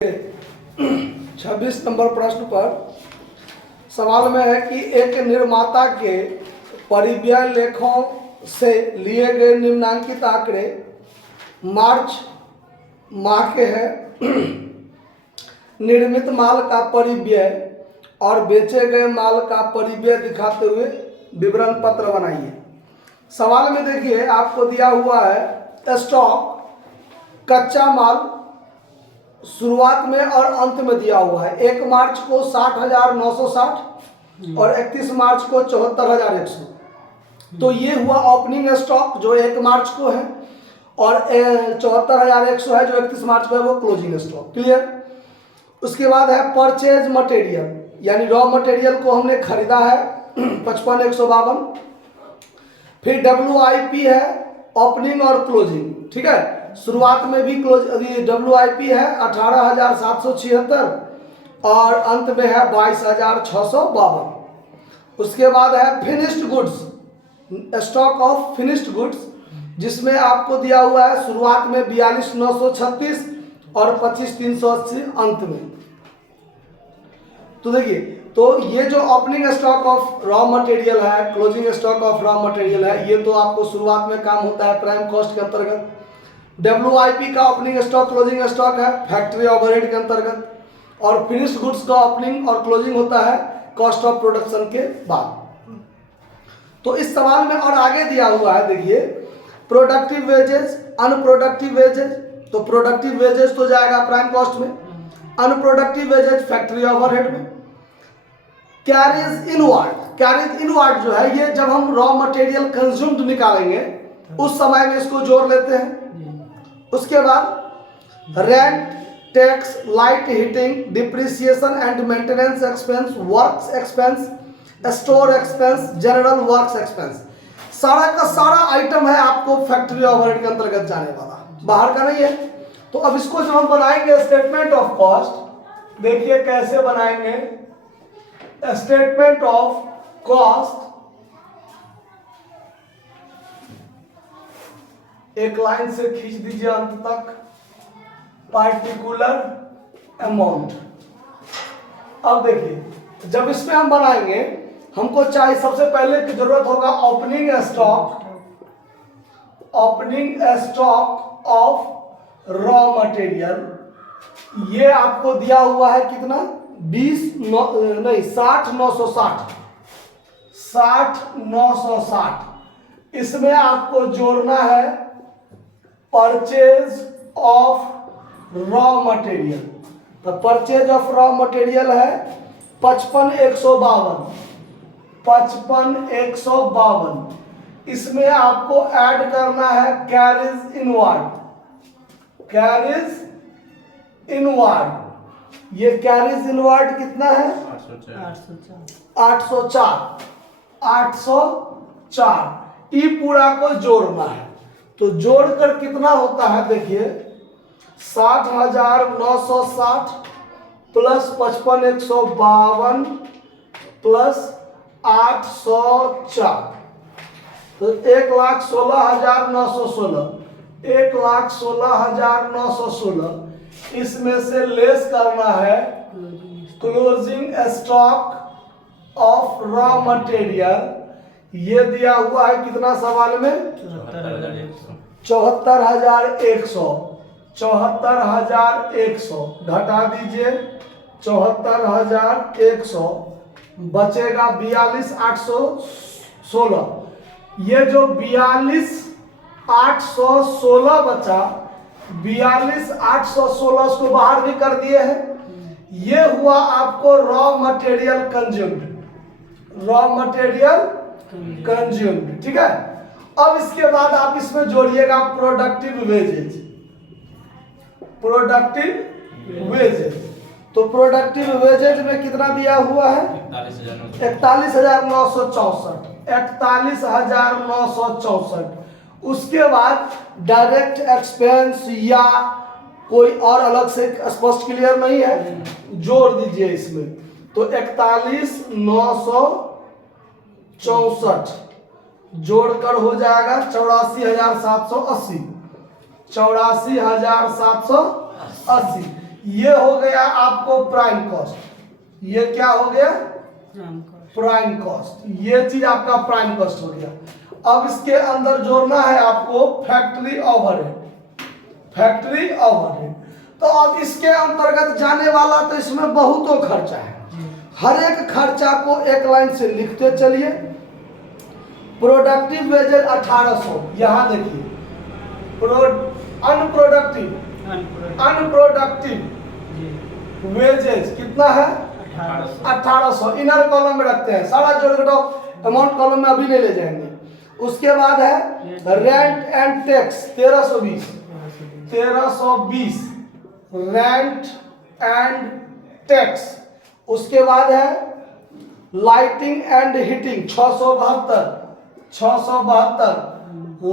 26 number प्रश्न पर सवाल में है कि एक निर्माता के परिव्यय लेखों से लिए गए निम्नांकित आंकड़े मार्च माह के हैं। निर्मित माल का परिव्यय और बेचे गए माल का परिव्यय दिखाते हुए विवरण पत्र बनाइए। सवाल में देखिए आपको दिया हुआ है स्टॉक, कच्चा माल शुरुआत में और अंत में दिया हुआ है। 1 मार्च को 60,960 और 31 मार्च को 74,100। तो ये हुआ ओपनिंग स्टॉक जो 1 मार्च को है और 74,100 है जो 31 मार्च को है, वो क्लोजिंग स्टॉक। क्लियर। उसके बाद है परचेज मटेरियल, यानी रॉ मटेरियल को हमने खरीदा है 55,152। फिर WIP है ओपनिंग और क्लोजिंग, ठीक है। शुरुआत में भी WIP है 18,776 और अंत में है 22,652। उसके बाद है finished goods, stock of finished goods, जिसमें आपको दिया हुआ है शुरुआत में 42,936 और 25,380 अंत में। तो देखिए, तो ये जो opening stock of raw material है, closing stock of raw material है, ये तो आपको शुरुआत में काम होता है प्राइम कॉस्ट के अंतर्गत। WIP का ओपनिंग स्टॉक क्लोजिंग स्टॉक है फैक्ट्री ओवरहेड के अंतर्गत, और फिनिश्ड गुड्स का ओपनिंग और क्लोजिंग होता है कॉस्ट ऑफ प्रोडक्शन के बाद। तो इस सवाल में और आगे दिया हुआ है, देखिए प्रोडक्टिव वेजेस, अनप्रोडक्टिव वेजेस। तो प्रोडक्टिव वेजेस तो जाएगा प्राइम कॉस्ट में, अनप्रोडक्टिव वेजेस फैक्ट्री ओवरहेड में। कैरीज इनवर्ड जो है, ये जब हम रॉ मटेरियल कंज्यूम्ड निकालेंगे उस समय में इसको जोड़ लेते हैं। उसके बाद rent, tax, light heating, depreciation and maintenance expense, works expense, store expense, general works expense, सारा का सारा आइटम है आपको फैक्ट्री ओवरहेड के अंतर्गत जाने वाला, बाहर का नहीं है। तो अब इसको जब हम बनाएंगे स्टेटमेंट ऑफ कॉस्ट, देखिए कैसे बनाएंगे स्टेटमेंट ऑफ कॉस्ट। एक लाइन से खींच दीजिए अंत तक, पार्टिकुलर अमाउंट। अब देखिए जब इसमें हम बनाएंगे, हमको चाहिए सबसे पहले की जरूरत होगा opening stock of raw material. ये आपको दिया हुआ है कितना, 60,960। इसमें आपको जोड़ना है परचेज ऑफ रॉ मटेरियल। तो परचेज ऑफ रॉ मटेरियल है 55,152। इसमें आपको ऐड करना है कैरीज इनवर्ड। ये कैरीज इनवर्ड कितना है, 804। ई पूरा को जोड़ना है। तो जोड़कर कितना होता है, देखिए 60,960 प्लस 55,152 प्लस 804, तो 1,16,916। 1,16,916 इसमें से लेस करना है closing stock of raw material. ये दिया हुआ है कितना सवाल में, 74,100। 74,100 घटा दीजिए 74,100, बचेगा 42,816। ये जो 42,816 बचा, 42,816 उसको बाहर भी कर दिए हैं। ये हुआ आपको रॉ मटेरियल कंज्यूम्ड, ठीक है। अब इसके बाद आप इसमें जोड़िएगा प्रोडक्टिव वेजेज। तो प्रोडक्टिव वेजेज में कितना दिया हुआ है, 41,964। 41,964। उसके बाद डायरेक्ट एक्सपेंस या कोई और अलग से स्पष्ट क्लियर नहीं है, जोड़ दीजिए इसमें। तो 41,964 जोड़कर हो जाएगा 84,780। 84,780 ये हो गया आपको प्राइम कॉस्ट। ये क्या हो गया? Prime cost. ये चीज आपका प्राइम कॉस्ट हो गया। अब इसके अंदर जोड़ना है आपको फैक्ट्री ओवरहेड। फैक्ट्री ओवरहेड तो अब इसके अंतर्गत जाने वाला तो इसमें बहुतों खर्चा है। हर एक खर्चा को एक लाइन से लिखते चलिए। प्रोडक्टिव वेजेज 1800, यहाँ देखिए अनप्रोडक्टिव वेजेज कितना है? 1800 इनर कॉलम में रखते हैं, सारा जोड़ घटाओ अमाउंट कॉलम में अभी नहीं ले जाएंगे। उसके बाद है rent and tax 1320 rent and tax. उसके बाद है lighting and heating 672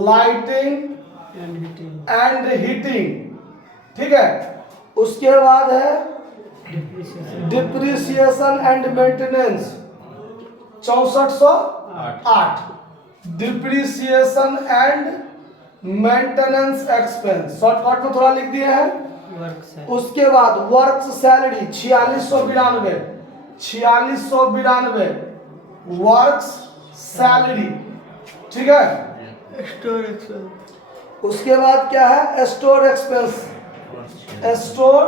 lighting and heating, ठीक है। उसके बाद है depreciation and maintenance 6408 depreciation and maintenance expense shortcut में थोड़ा लिख दिए हैं। उसके बाद वर्क्स सैलरी 4692 वर्क्स सैलरी, ठीक है। Store expense. उसके बाद क्या है? Store expense. स्टोर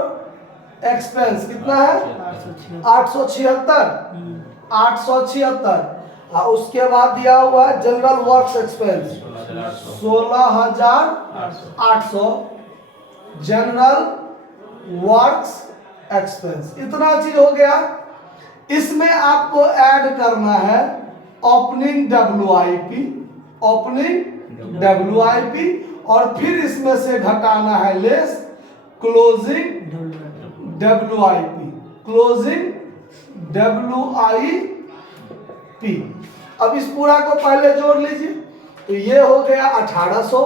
एक्सपेंस कितना है? 876। और उसके बाद दिया हुआ है general works expense 16800 general works expense. इतना चीज हो गया। इसमें आपको ऐड करना है ओपनिंग WIP और फिर इसमें से घटाना है लेस क्लोजिंग WIP। अब इस पूरा को पहले जोड़ लीजिए। तो ये हो गया 1800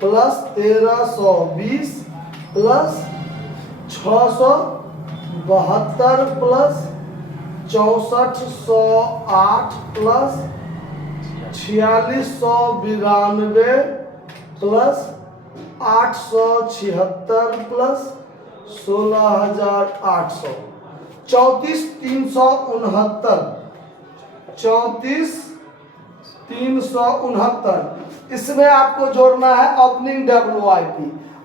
plus 1320 plus 672 plus 6408 plus 4692 plus 876 plus 16800 34369। इसमें आपको जोड़ना है ओपनिंग WIP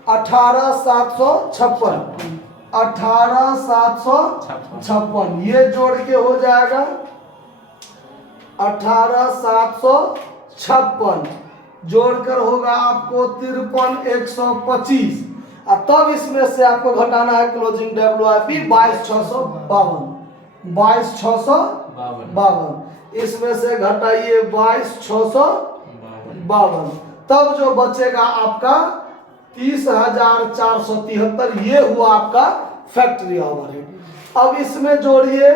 18756 ये जोड़ के हो जाएगा 18756 जोड़कर होगा आपको 53125। और तब इसमें से आपको घटाना है क्लोजिंग WIP 22652। इसमें से घटाइए 22652, तब जो बचेगा आपका 30,473। ये हुआ आपका फैक्ट्री ओवरहेड। अब इसमें जोड़िए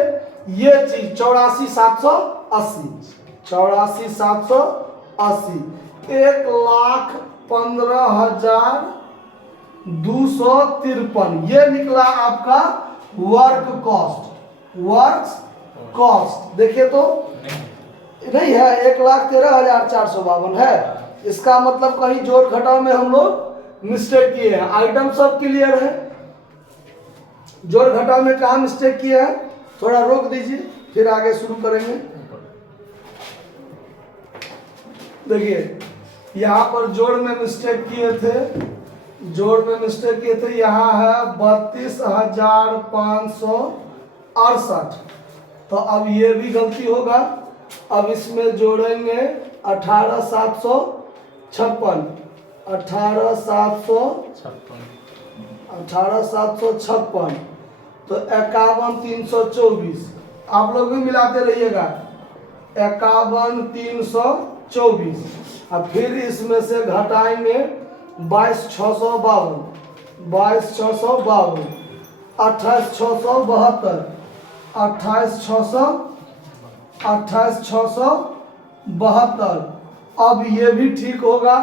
ये चीज 84780 1,15,253 ये निकला आपका वर्क कॉस्ट। देखिए तो नहीं है 1,13,452 है। इसका मतलब कहीं जोड़ घटाव में हम लोग मिस्टेक किए हैं। आइटम सब क्लियर है, जोड़ घटाव में कहाँ मिस्टेक किया है थोड़ा रोक दीजिए फिर आगे शुरू करेंगे। देखिए यहाँ पर जोड़ में मिस्टेक किए थे, यहाँ है 32,568। तो अब ये भी गलती होगा। अब इसमें जोड़ेंगे 18,756 तो 51,324। आप लोग भी मिलाते रहिएगा 51,324। और फिर इसमें से घटाएंगे 22,652 28,672 28,672। अब ये भी ठीक होगा।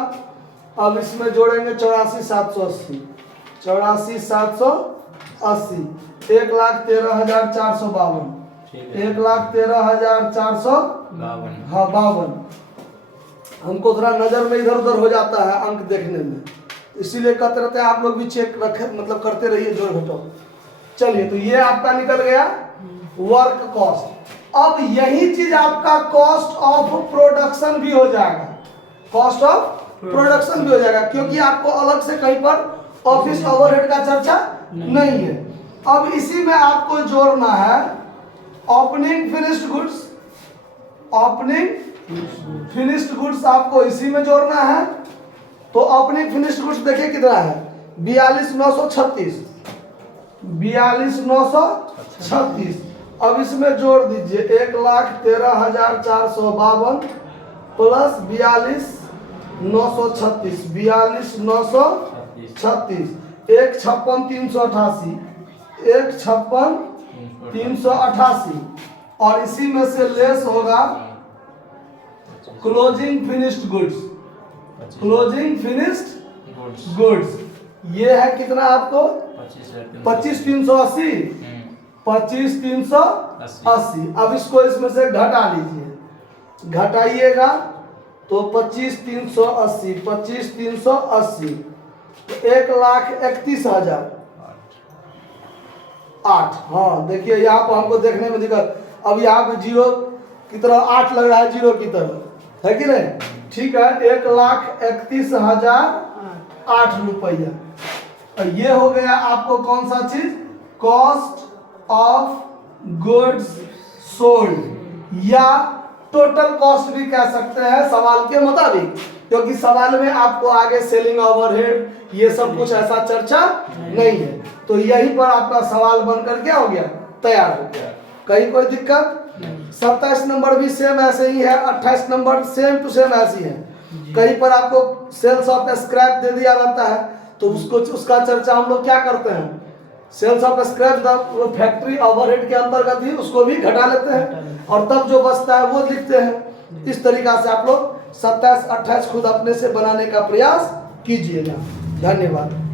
अब इसमें जोड़ेंगे 84,780 1,13,452 1,13,452। हाँ 52। हमको थोड़ा नज़र में इधर उधर हो जाता है अंक देखने में, इसीलिए कहते रहते हैं आप लोग भी चेक रखे, मतलब करते रहिए जोड़ घटाओ। चलिए, तो ये आपका निकल गया वर्क कॉस्ट। अब यही चीज आपका कॉस्ट ऑफ प्रोडक्शन भी हो जाएगा, कॉस्ट ऑफ प्रोडक्शन भी हो जाएगा, क्योंकि आपको अलग से कहीं पर ऑफिस ओवरहेड का चर्चा नहीं है। अब इसी में आपको जोड़ना है opening finished goods, opening finished goods आपको इसी में जोड़ना है। तो ओपनिंग फिनिश्ड गुड्स देखिए कितना है, 42,936, 42,936। अब इसमें जोड़ दीजिए 1,13,452 प्लस 42,936, 42,936, 1,56,388, 1,56,388, और इसी में से लेस होगा closing finished goods, closing finished goods. ये है कितना आपको 25,380, 25,380। अब इसको इसमें से घटा लीजिए, घटाइएगा तो 25,380, 25,380 1,31,008। हाँ देखिए यहाँ पर हमको देखने में दिक्कत, अब यहाँ पे जीरो की तरह 8 लग रहा है, जीरो की तरह, है कि नहीं? ठीक है, 1,31,008 रुपया। और ये हो गया आपको कौन सा चीज, कॉस्ट ऑफ गुड्स सोल्ड, या टोटल कॉस्ट भी कह सकते हैं सवाल के मुताबिक, क्योंकि सवाल में आपको आगे सेलिंग ओवरहेड ये सब कुछ ऐसा चर्चा नहीं है। तो यहीं पर आपका सवाल बनकर क्या हो गया, तैयार हो गया। कहीं कोई दिक्कत? 27 नंबर भी सेम ऐसे ही है, 28 नंबर सेम टू सेम ऐसी है। कहीं पर आपको सेल्स ऑफ स्क्रैप दे दिया जाता है, तो उसको उसका चर्चा हम लोग क्या करते हैं, sales of scrap factory overhead के अंतर्गत ही उसको भी घटा लेते हैं, और तब जो बचता है वो लिखते हैं। इस तरीका से आप लोग 27, 28 खुद अपने से बनाने का प्रयास कीजिएगा। धन्यवाद।